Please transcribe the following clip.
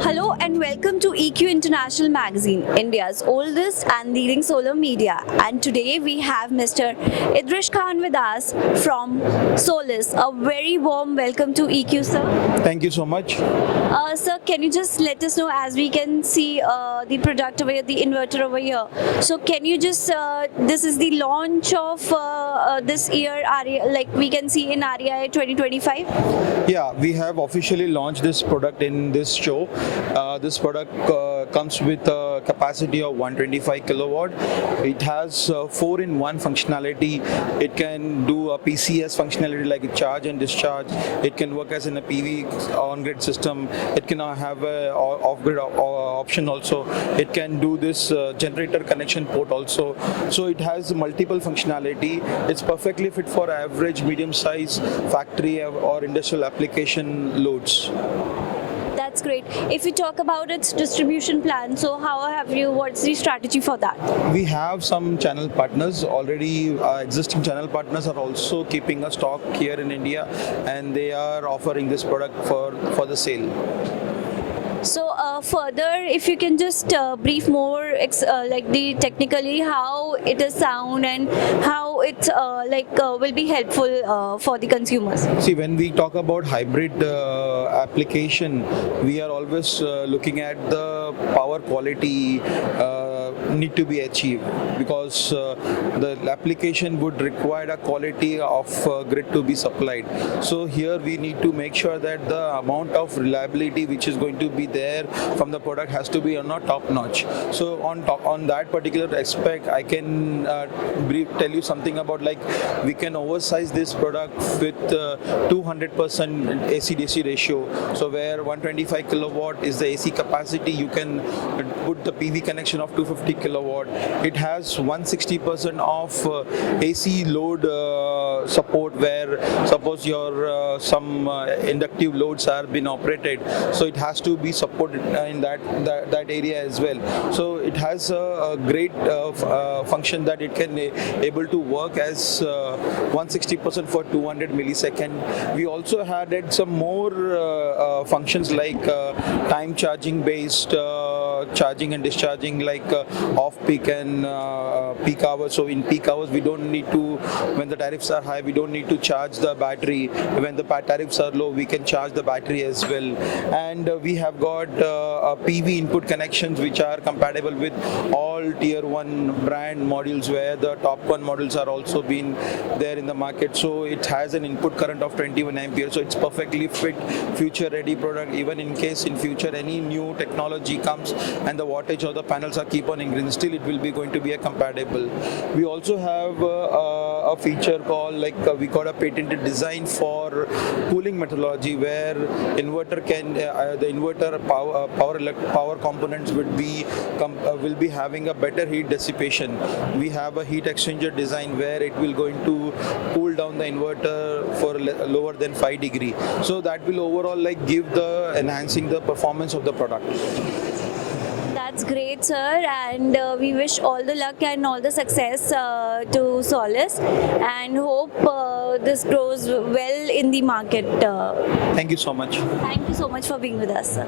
Hello and welcome to EQ International Magazine, India's oldest and leading solar media. And today we have Mr. Idrish Khan with us from Solis. A very warm welcome to EQ, sir. Thank you so much. Sir, can you just let us know, as we can see the product over here, the inverter over here. So can you just, this is the launch of this year, like we can see in REI 2025? Yeah, we have officially launched this product in this show. This product comes with a capacity of 125 kilowatt. It has 4-in-1 functionality. It can do a PCS functionality like a charge and discharge. It can work as in a PV on-grid system. It can have a off-grid option also. It can do this generator connection port also. So it has multiple functionality. It's perfectly fit for average, medium-size factory or industrial application loads. That's great. If we talk about its distribution plan, so what's the strategy for that? We have some channel partners already. Existing channel partners are also keeping a stock here in India, and they are offering this product for the sale. So further, if you can just brief more like the technically how it is sound and how it will be helpful for the consumers. See, when we talk about hybrid application, we are always looking at the power quality need to be achieved, because the application would require a quality of grid to be supplied. So here we need to make sure that the amount of reliability which is going to be there from the product has to be not top notch. So on that particular aspect, I can tell you something about, like, we can oversize this product with 200% AC-DC ratio. So where 125 kilowatt is the AC capacity, you can put the PV connection of 250 kilowatt. It has 160% of AC load support, where suppose your some inductive loads are been operated, so it has to be supported in that area as well. So it has a great function that it can able to work as 160% for 200 millisecond. We also added some more functions like time charging based charging and discharging, like off peak and peak hours. So in peak hours, we don't need to, when the tariffs are high, we don't need to charge the battery. When the tariffs are low, we can charge the battery as well. And we have got PV input connections which are compatible with all tier 1 brand modules, where the top 1 modules are also been there in the market. So it has an input current of 21 ampere. So it's perfectly fit, future ready product. Even in case in future any new technology comes and the wattage of the panels are keep on increasing, still it will be going to be a compatible. We also have a feature called, like, we got a patented design for cooling methodology, where inverter can the inverter power components will be having a better heat dissipation. We have a heat exchanger design where it will going to cool down the inverter for lower than 5 degree. So that will overall give the enhancing the performance of the product. That's great, sir, and we wish all the luck and all the success to Solis, and hope this grows well in the market. Thank you so much. Thank you so much for being with us, sir.